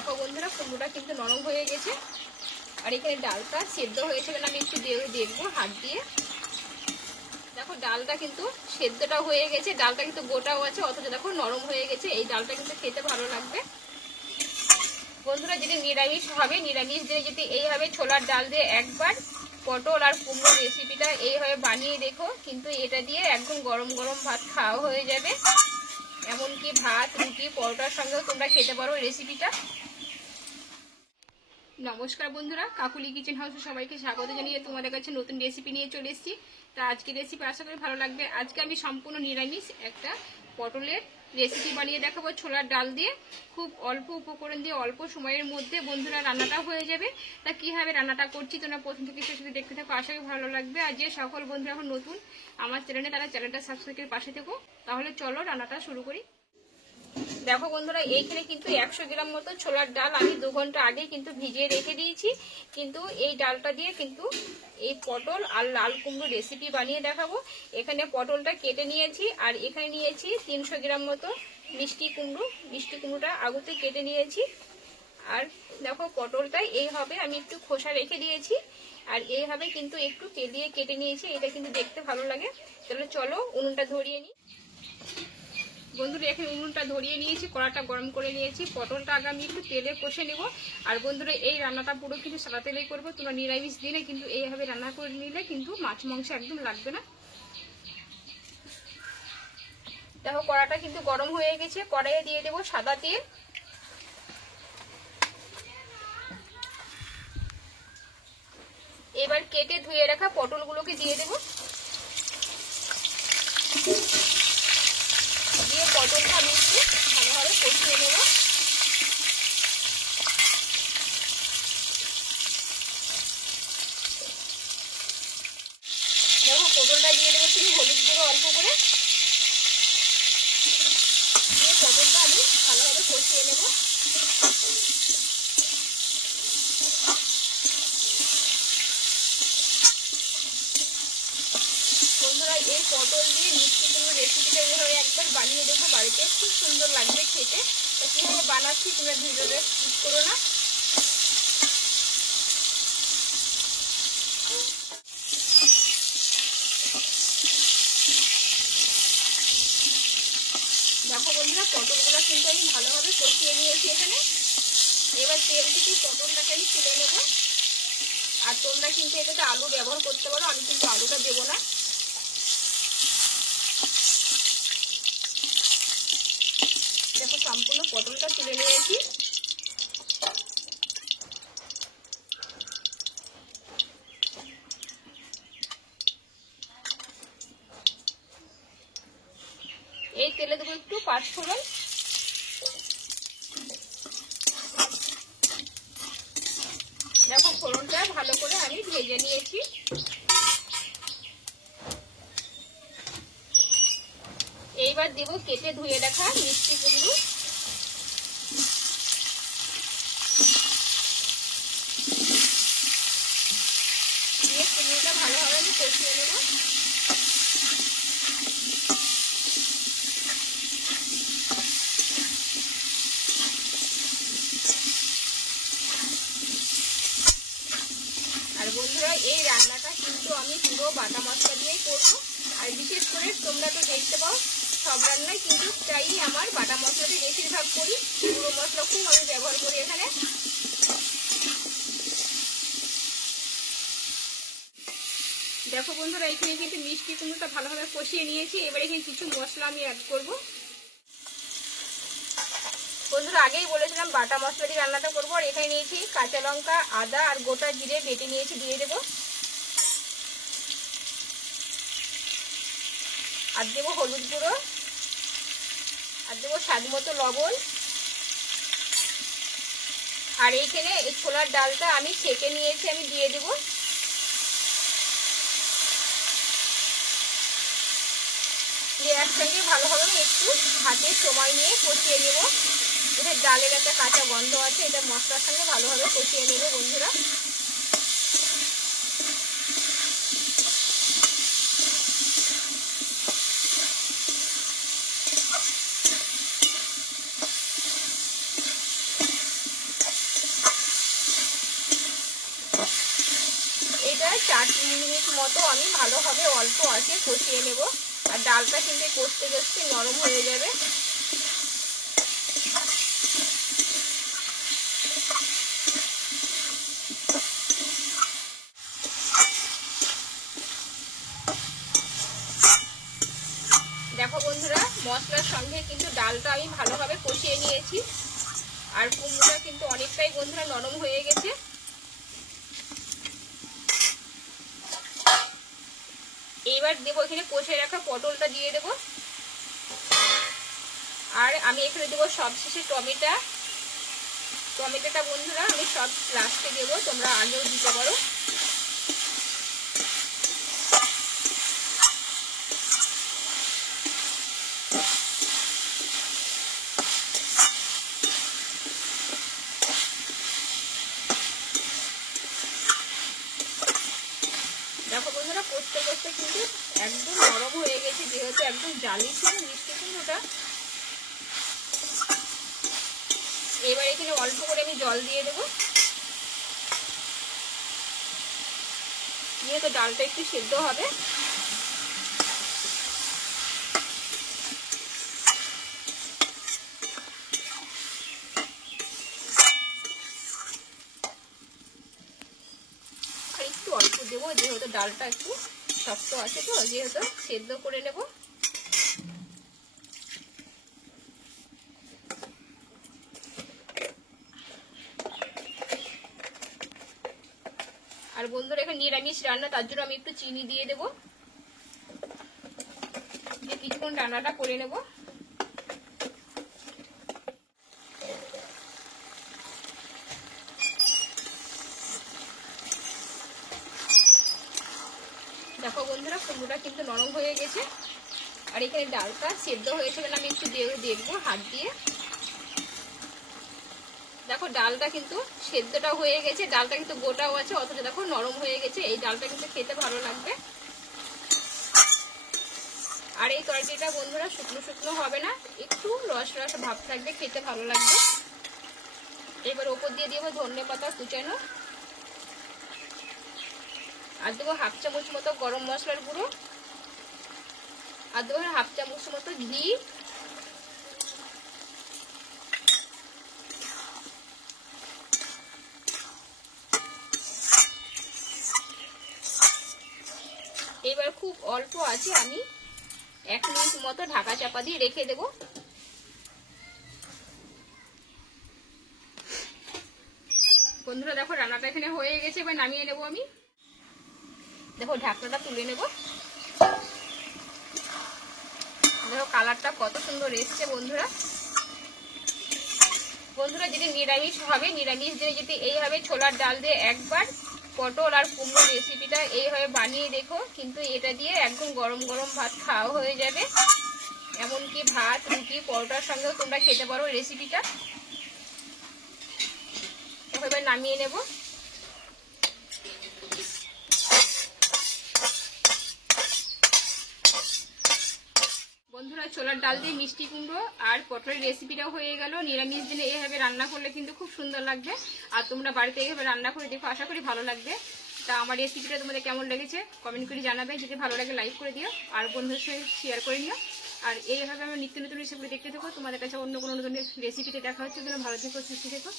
দেখো বন্ধুরা কুমড়োটা কিন্তু নরম হয়ে গেছে। আর এখানে ডালটা সেদ্ধ হয়েছে কিনা আমি একটু দেখবো হাত দিয়ে। দেখো ডালটা কিন্তু সেদ্ধটা হয়ে গেছে, ডালটা কিন্তু গোটাও আছে, অথচ দেখো নরম হয়ে গেছে। এই ডালটা কিন্তু খেতে ভালো লাগবে। বন্ধুরা যদি নিরামিষ হবে, নিরামিষ দিনে যদি এইভাবে ছোলার ডাল দিয়ে একবার পটল আর কুমড়োর রেসিপিটা এইভাবে বানিয়ে দেখো, কিন্তু এটা দিয়ে একদম গরম গরম ভাত খাওয়া হয়ে যাবে। এমনকি ভাত, রুটি, পরোটার সঙ্গেও তোমরা খেতে পারো রেসিপিটা। নমস্কার বন্ধুরা, কাকুলি কিচেন হাউসে সবাইকে স্বাগত জানিয়ে তোমাদের কাছে নতুন রেসিপি নিয়ে চলে এসেছি। তা আজকে রেসিপি আশা করি ভালো লাগবে। আজকে আমি সম্পূর্ণ নিরামিষ একটা পটলের রেসিপি বানিয়ে দেখাবো ছোলার ডাল দিয়ে। খুব অল্প উপকরণ দিয়ে অল্প সময়ের মধ্যে বন্ধুরা রান্নাটা হয়ে যাবে। তা কীভাবে রান্নাটা করছি তোমরা প্রথম থেকে শেষ পর্যন্ত দেখতে থাকো, আশা করি ভালো লাগবে। আর যে সকল বন্ধুরা এখন নতুন আমার চ্যানেলে, তারা চ্যানেলটা সাবস্ক্রাইব করে পাশে থেকো। তাহলে চলো রান্নাটা শুরু করি। দেখো বন্ধুরা, এইখানে কিন্তু 100 গ্রাম মতো ছোলার ডাল আমি 2 ঘন্টা আগে কিন্তু ভিজিয়ে রেখে দিয়েছি। কিন্তু এই ডালটা দিয়ে কিন্তু এই পটল আর লাল কুমড়ো রেসিপি বানিয়ে দেখাবো। এখানে পটলটা কেটে নিয়েছি, আর এখানে নিয়েছি 300 গ্রাম মতো মিষ্টি কুমড়ো। মিষ্টি কুমড়োটা আগুতে কেটে নিয়েছি। আর দেখো পটলটা এইভাবে আমি একটু খোসা রেখে দিয়েছি, আর এইভাবে কিন্তু একটু তেলিয়ে কেটে নিয়েছি। এটা কিন্তু দেখতে ভালো লাগে। তাহলে চলো উনুনটা ধরিয়ে নিই। বন্ধুরা এখানে উনুনটা ধরিয়ে নিয়েছি, কড়াটা গরম করে নিয়েছি। পটলটা আগে আমি একটু তেলে কষে নেব। আর বন্ধুরা এই রান্নাটা পুরো কিন্তু সাদা তেলেই করবো। তোমরা নিরামিষ দিনে কিন্তু এইভাবে রান্না করে নিলে কিন্তু মাছ মাংস একদম লাগবে না। দেখো কড়াটা কিন্তু গরম হয়ে গেছে, কড়াইয়ে দিয়ে দেবো সাদা তেল। এবার কেটে ধুয়ে রাখা পটলগুলোকে দিয়ে দেবো। দিয়ে পটলটা আমি একটু ভালোভাবে কষিয়ে নেব। দেখো পটলটা দিয়ে দেবো তুমি হলুদ গুঁড়ো অল্প করে, দিয়ে পটলটা আমি ভালোভাবে কষিয়ে নেব। বন্ধুরা এই পটল দিয়ে মিষ্টি কুমড়ো রেসিপিটা এইভাবে একবার বানিয়ে দেখো, বাড়িতে খুব সুন্দর লাগবে খেতে। তো কীভাবে বানাচ্ছি তোমরা ভিডিওটা স্কিপ করো না। দেখো বন্ধুরা পটলগুলো কিন্তু আমি ভালোভাবে কষিয়ে নিয়েছি এখানে। এবার তেল থেকে পটলটাকে আমি তুলে নেব। আর তোমরা কিন্তু এটাতে আলু ব্যবহার করতে পারো, আমি কিন্তু আলুটা দেবো না। দেখো সম্পূর্ণ পটলটা তুলে নিয়েছি। এই তেলে দেবো একটু পাঁচফোড়ন। দেখো ফোড়নটা ভালো করে আমি ভেজে নিয়েছি। এইবার দেবো কেটে ধুয়ে রাখা মিষ্টি কুমড়ো। দিয়ে কুমড়োটা ভালোভাবে আমি কষিয়ে নেব। আর বন্ধুরা এই রান্নাটা কিন্তু আমি পুরো বাটা মশলা দিয়েই করবো। আর বিশেষ করে তোমরা তো দেখতে পাও সব রান্নায় কিন্তু প্রায়ই আমার বাটা মশলাটি বেশিরভাগ করি, গুঁড়ো মশলা খুব আমি ব্যবহার করি এখানে। দেখো বন্ধুরা এখানে কিন্তু মিষ্টি কুমড়োটা ভালোভাবে কষিয়ে নিয়েছি। এবার এখানে কিছু মশলা আমি অ্যাড করবো। বন্ধুরা আগেই বলেছিলাম বাটা মশলা দিয়ে রান্নাটা করবো। আর এখানে নিয়েছি কাঁচা লঙ্কা, আদা আর গোটা জিরে বেটে নিয়েছি, দিয়ে দেবো। আর দেবো হলুদ গুঁড়ো, আর দেবো স্বাদ মতো লবণ। আর এইখানে এই ছোলার ডালটা আমি ছেঁকে নিয়েছি, আমি দিয়ে দেবো। দিয়ে একসঙ্গে ভালোভাবে একটু হাতে সময় নিয়ে কষিয়ে নেব। এটা ডালের একটা কাঁচা গন্ধ আছে, এটা মশলার সঙ্গে ভালোভাবে কষিয়ে নেব বন্ধুরা। মিনিট মতো আমি ভালোভাবে অল্প আঁচে কষিয়ে নেব। আর ডালটা কিন্তু কষতে কষতে নরম হয়ে যাবে। দেখো বন্ধুরা, মশলার সঙ্গে কিন্তু ডালটা আমি ভালোভাবে কষিয়ে নিয়েছি। আর কুমড়োটা কিন্তু অনেকটাই বন্ধুরা নরম হয়ে গেছে। এইবার দেবো এখানে কষে রাখা পটলটা দিয়ে দেবো। আর আমি এখানে দেবো সবশেষে টমেটোটা বন্ধুরা আমি সব লাস্টে দেবো, তোমরা আগেও দিতে পারো। দেখো বন্ধুরা, কষতে কষতে কিন্তু একদম নরম হয়ে গেছে, যেহেতু একদম জালি ছিল মিষ্টি কুমড়োটা। এবার এখানে অল্প করে আমি জল দিয়ে দেবো, যেহেতু ডালটা একটু সেদ্ধ হবে। আর একটু অল্প দেবো, যেহেতু ডালটা একটু শক্ত আছে, তো যেহেতু সেদ্ধ করে নেব। আর বন্ধুরা, এখানে নিরামিষ রান্না, তার জন্য আমি একটু চিনি দিয়ে দেবো, দিয়ে কিছুক্ষণ রান্নাটা করে নেব। দেখো বন্ধুরা, কুমড়োটা কিন্তু নরম হয়ে গেছে। আর এখানে ডালটা সেদ্ধ হয়েছে কিনা আমি একটু দেখবো হাত দিয়ে। দেখো ডালটা কিন্তু সেদ্ধটা হয়ে গেছে, ডালটা কিন্তু গোটাও আছে, অথচ দেখো নরম হয়ে গেছে। এই ডালটা কিন্তু খেতে ভালো লাগবে। আর এই তরকারিটা বন্ধুরা শুকনো শুকনো হবে না, একটু রস রস ভাব থাকবে, খেতে ভালো লাগবে। এবার ওপর দিয়ে দেবো ধনেপাতা কুচানো। আর দেবো হাফ চামচ মতো গরম মশলার গুঁড়ো। আর দেবো হাফ চামচ মতো ঘি। এবার খুব অল্প আছে আমি 1 মিনিট মতো ঢাকা চাপা দিয়ে রেখে দেবো। বন্ধুরা দেখো রান্নাটা এখানে হয়ে গেছে, এবার নামিয়ে নেবো আমি। দেখো ঢাকনাটা তুলে নেব। দেখো কালারটা কত সুন্দর এসছে বন্ধুরা। বন্ধুরা যদি নিরামিষ হবে, নিরামিষ দিয়ে যদি এইভাবে ছোলার ডাল দিয়ে একবার পটল আর কুমড়ো রেসিপিটা এইভাবে বানিয়ে দেখো, কিন্তু এটা দিয়ে একদম গরম গরম ভাত খাওয়া হয়ে যাবে। এমনকি ভাত, রুটি, পরোটার সঙ্গেও তোমরা খেতে পারো রেসিপিটা। এবার নামিয়ে নেব। বন্ধুরা ছোলার ডাল দিয়ে মিষ্টি কুমড়ো আর পটলের রেসিপিটাও হয়ে গেল। নিরামিষ দিনে এইভাবে রান্না করলে কিন্তু খুব সুন্দর লাগবে। আর তোমরা বাড়িতে এইভাবে রান্না করে দেখো, আশা করি ভালো লাগবে। তা আমার রেসিপিটা তোমাদের কেমন লেগেছে কমেন্ট করে জানাবে। যদি ভালো লাগে লাইক করে দিও, আর বন্ধুদের সঙ্গে শেয়ার করে নিও। আর এইভাবে আমার নিত্য নতুন রেসিপি দেখতে থাকো। তোমাদের কাছে অন্য কোনো নতুন রেসিপিতে দেখা হচ্ছে। ভালো থেকো, সুস্থ থেকো।